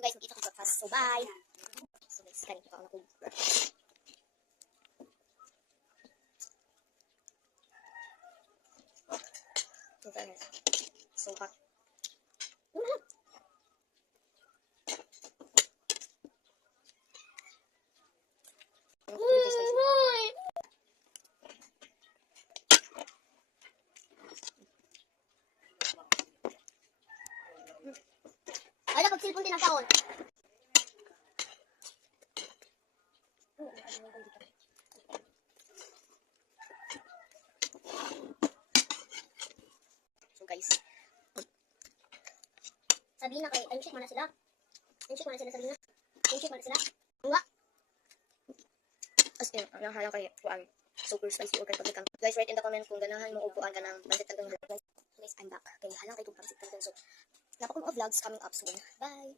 So guys, magkita ko breakfast. So bye! So guys, kanin ko pa ako breakfast. So guys, so hot. Ala, pag-silpon din ang taon. So guys, sabihin na kay, check mo na sila. Check mo na sila, sabihin na. Check mo na sila. Nga. As in, ang hayang kay Juan. Super spicy o kay pagkakang. Guys, write in the comment kung ganahan mo upuan ka ng pansit kantong. Guys, I'm back. Kaya halang kay itong pansit kantong. So, napakong mga vlogs coming up soon. Bye!